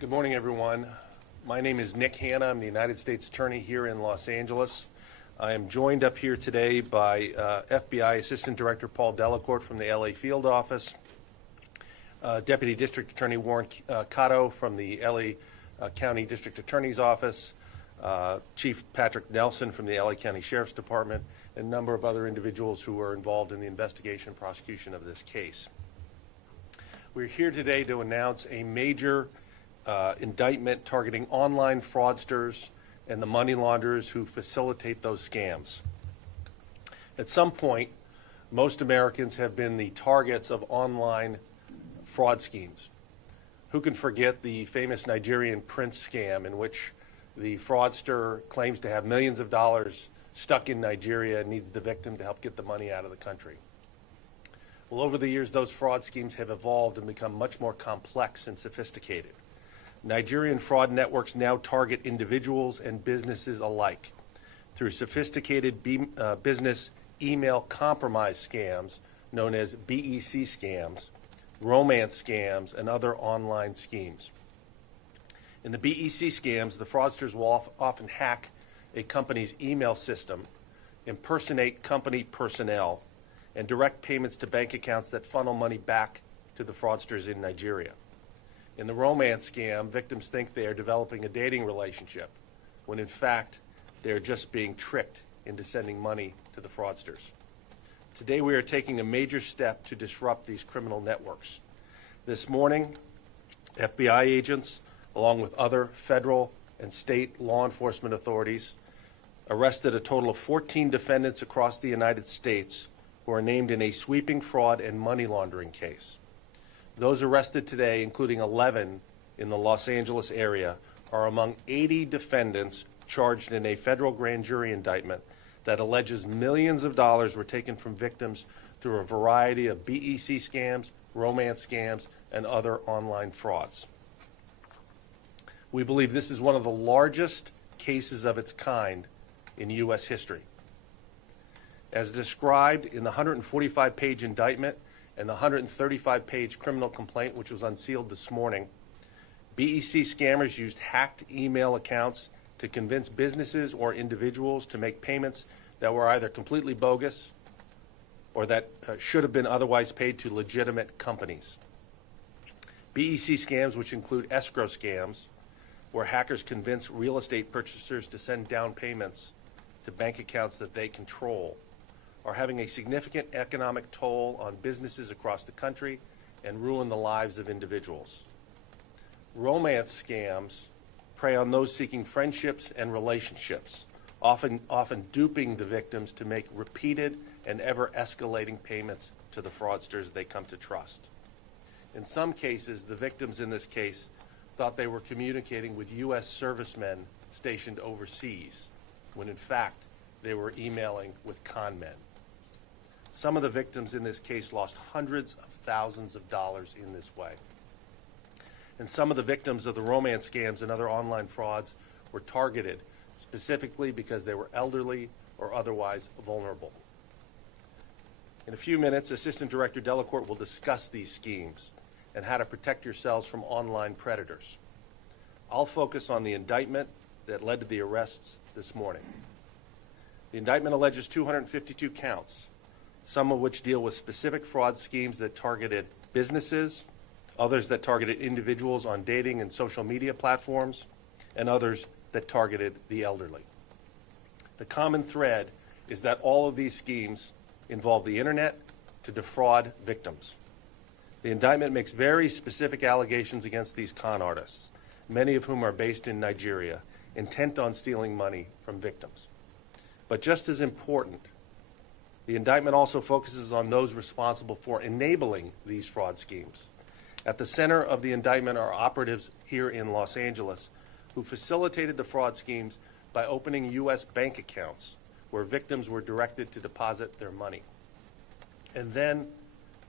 Good morning, everyone. My name is Nick Hanna. I'm the United States Attorney here in Los Angeles. I am joined up here today by FBI Assistant Director Paul Delacourt from the LA Field Office, Deputy District Attorney Warren Cotto from the LA County District Attorney's Office, Chief Patrick Nelson from the LA County Sheriff's Department, and a number of other individuals who are involved in the investigation and prosecution of this case. We're here today to announce a major indictment targeting online fraudsters and the money launderers who facilitate those scams. At some point, most Americans have been the targets of online fraud schemes. Who can forget the famous Nigerian prince scam in which the fraudster claims to have millions of dollars stuck in Nigeria and needs the victim to help get the money out of the country? Well, over the years, those fraud schemes have evolved and become much more complex and sophisticated. Nigerian fraud networks now target individuals and businesses alike through sophisticated business email compromise scams known as BEC scams, romance scams, and other online schemes. In the BEC scams, the fraudsters will often hack a company's email system, impersonate company personnel, and direct payments to bank accounts that funnel money back to the fraudsters in Nigeria. In the romance scam, victims think they are developing a dating relationship, when in fact, they are just being tricked into sending money to the fraudsters. Today, we are taking a major step to disrupt these criminal networks. This morning, FBI agents, along with other federal and state law enforcement authorities, arrested a total of 14 defendants across the United States who are named in a sweeping fraud and money laundering case. Those arrested today, including 11 in the Los Angeles area, are among 80 defendants charged in a federal grand jury indictment that alleges millions of dollars were taken from victims through a variety of BEC scams, romance scams, and other online frauds. We believe this is one of the largest cases of its kind in U.S. history. As described in the 145-page indictment and the 135-page criminal complaint, which was unsealed this morning, BEC scammers used hacked email accounts to convince businesses or individuals to make payments that were either completely bogus or that should have been otherwise paid to legitimate companies. BEC scams, which include escrow scams, where hackers convince real estate purchasers to send down payments to bank accounts that they control, are having a significant economic toll on businesses across the country and ruin the lives of individuals. Romance scams prey on those seeking friendships and relationships, often duping the victims to make repeated and ever-escalating payments to the fraudsters they come to trust. In some cases, the victims in this case thought they were communicating with U.S. servicemen stationed overseas, when in fact they were emailing with con men. Some of the victims in this case lost hundreds of thousands of dollars in this way. And some of the victims of the romance scams and other online frauds were targeted specifically because they were elderly or otherwise vulnerable. In a few minutes, Assistant Director Delacourt will discuss these schemes and how to protect yourselves from online predators. I'll focus on the indictment that led to the arrests this morning. The indictment alleges 252 counts, some of which deal with specific fraud schemes that targeted businesses, others that targeted individuals on dating and social media platforms, and others that targeted the elderly. The common thread is that all of these schemes involve the internet to defraud victims. The indictment makes very specific allegations against these con artists, many of whom are based in Nigeria, intent on stealing money from victims. But just as important, the indictment also focuses on those responsible for enabling these fraud schemes. At the center of the indictment are operatives here in Los Angeles who facilitated the fraud schemes by opening U.S. bank accounts where victims were directed to deposit their money. And then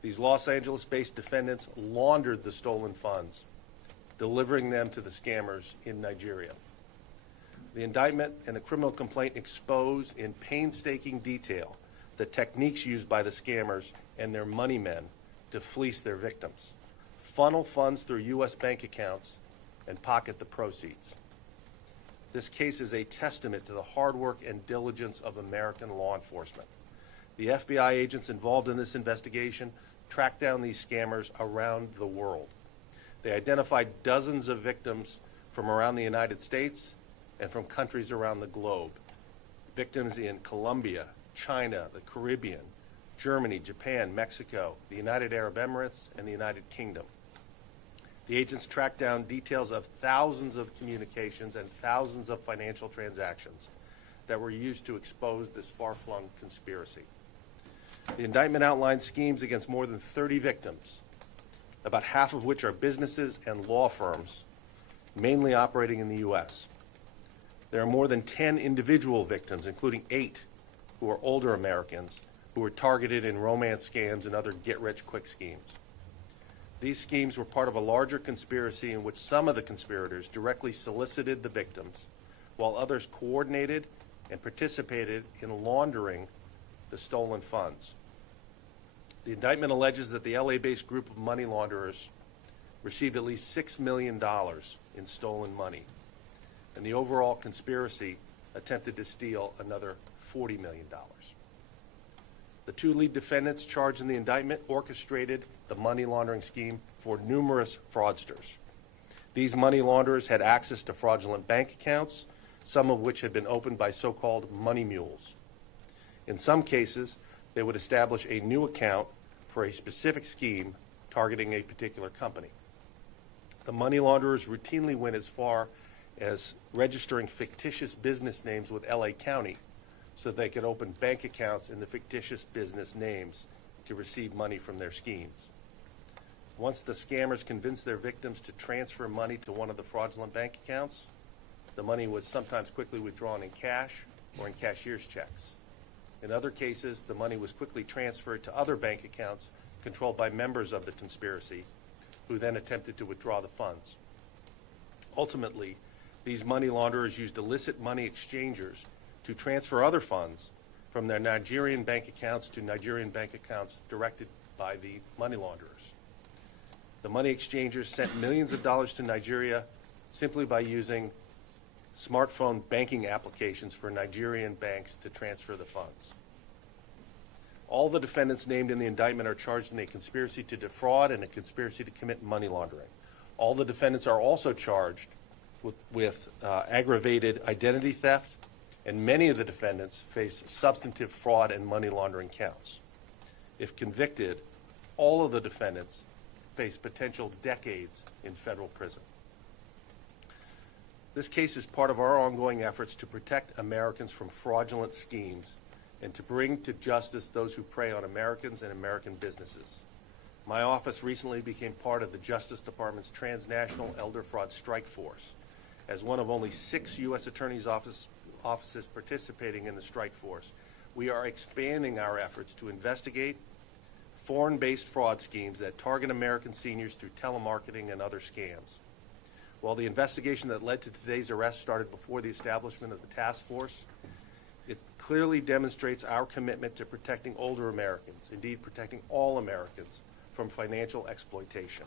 these Los Angeles-based defendants laundered the stolen funds, delivering them to the scammers in Nigeria. The indictment and the criminal complaint expose in painstaking detail the techniques used by the scammers and their money men to fleece their victims, funnel funds through U.S. bank accounts, and pocket the proceeds. This case is a testament to the hard work and diligence of American law enforcement. The FBI agents involved in this investigation tracked down these scammers around the world. They identified dozens of victims from around the United States and from countries around the globe. Victims in Colombia, China, the Caribbean, Germany, Japan, Mexico, the United Arab Emirates, and the United Kingdom. The agents tracked down details of thousands of communications and thousands of financial transactions that were used to expose this far-flung conspiracy. The indictment outlined schemes against more than 30 victims, about half of which are businesses and law firms, mainly operating in the U.S. There are more than 10 individual victims, including 8 who are older Americans who were targeted in romance scams and other get-rich-quick schemes. These schemes were part of a larger conspiracy in which some of the conspirators directly solicited the victims, while others coordinated and participated in laundering the stolen funds. The indictment alleges that the LA-based group of money launderers received at least $6 million in stolen money, and the overall conspiracy attempted to steal another $40 million. The 2 lead defendants charged in the indictment orchestrated the money laundering scheme for numerous fraudsters. These money launderers had access to fraudulent bank accounts, some of which had been opened by so-called money mules. In some cases, they would establish a new account for a specific scheme targeting a particular company. The money launderers routinely went as far as registering fictitious business names with LA County so they could open bank accounts in the fictitious business names to receive money from their schemes. Once the scammers convinced their victims to transfer money to one of the fraudulent bank accounts, the money was sometimes quickly withdrawn in cash or in cashier's checks. In other cases, the money was quickly transferred to other bank accounts controlled by members of the conspiracy, who then attempted to withdraw the funds. Ultimately, these money launderers used illicit money exchangers to transfer other funds from their Nigerian bank accounts to Nigerian bank accounts directed by the money launderers. The money exchangers sent millions of dollars to Nigeria simply by using smartphone banking applications for Nigerian banks to transfer the funds. All the defendants named in the indictment are charged in a conspiracy to defraud and a conspiracy to commit money laundering. All the defendants are also charged with aggravated identity theft, and many of the defendants face substantive fraud and money laundering counts. If convicted, all of the defendants face potential decades in federal prison. This case is part of our ongoing efforts to protect Americans from fraudulent schemes and to bring to justice those who prey on Americans and American businesses. My office recently became part of the Justice Department's Transnational Elder Fraud Strike Force. As one of only 6 U.S. Attorney's offices participating in the strike force, we are expanding our efforts to investigate foreign-based fraud schemes that target American seniors through telemarketing and other scams. While the investigation that led to today's arrest started before the establishment of the task force, it clearly demonstrates our commitment to protecting older Americans, indeed protecting all Americans, from financial exploitation.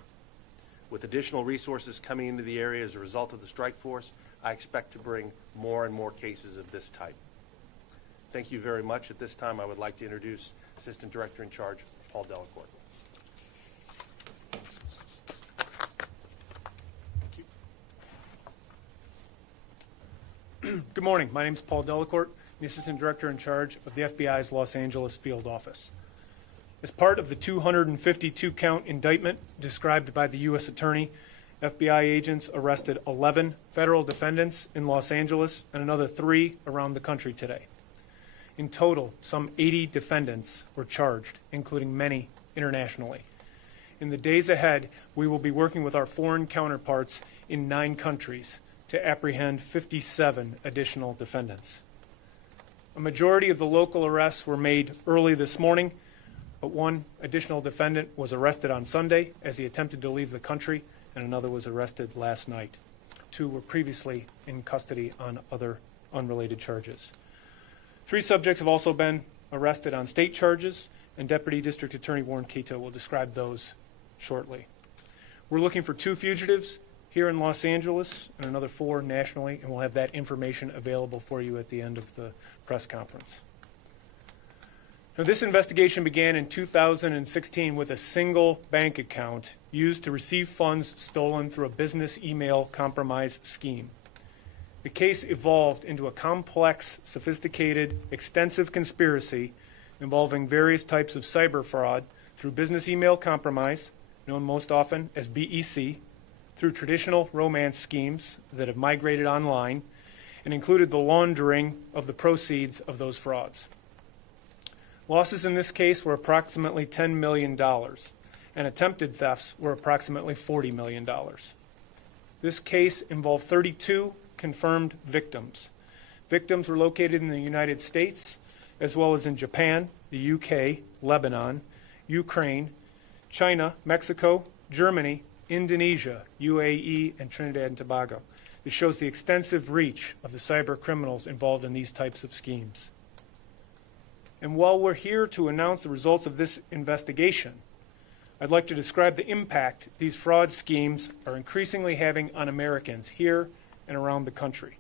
With additional resources coming into the area as a result of the strike force, I expect to bring more and more cases of this type. Thank you very much. At this time, I would like to introduce Assistant Director in Charge, Paul Delacourt. Good morning. My name is Paul Delacourt, the Assistant Director in Charge of the FBI's Los Angeles Field Office. As part of the 252-count indictment described by the U.S. Attorney, FBI agents arrested 11 federal defendants in Los Angeles and another 3 around the country today. In total, some 80 defendants were charged, including many internationally. In the days ahead, we will be working with our foreign counterparts in 9 countries to apprehend 57 additional defendants. A majority of the local arrests were made early this morning, but 1 additional defendant was arrested on Sunday as he attempted to leave the country, and another was arrested last night. 2 were previously in custody on other unrelated charges. 3 subjects have also been arrested on state charges, and Deputy District Attorney Warren Cato will describe those shortly. We're looking for 2 fugitives here in Los Angeles and another 4 nationally, and we'll have that information available for you at the end of the press conference. Now, this investigation began in 2016 with a single bank account used to receive funds stolen through a business email compromise scheme. The case evolved into a complex, sophisticated, extensive conspiracy involving various types of cyber fraud through business email compromise, known most often as BEC, through traditional romance schemes that have migrated online and included the laundering of the proceeds of those frauds. Losses in this case were approximately $10 million, and attempted thefts were approximately $40 million. This case involved 32 confirmed victims. Victims were located in the United States, as well as in Japan, the UK, Lebanon, Ukraine, China, Mexico, Germany, Indonesia, UAE, and Trinidad and Tobago. This shows the extensive reach of the cyber criminals involved in these types of schemes. And while we're here to announce the results of this investigation, I'd like to describe the impact these fraud schemes are increasingly having on Americans here and around the country.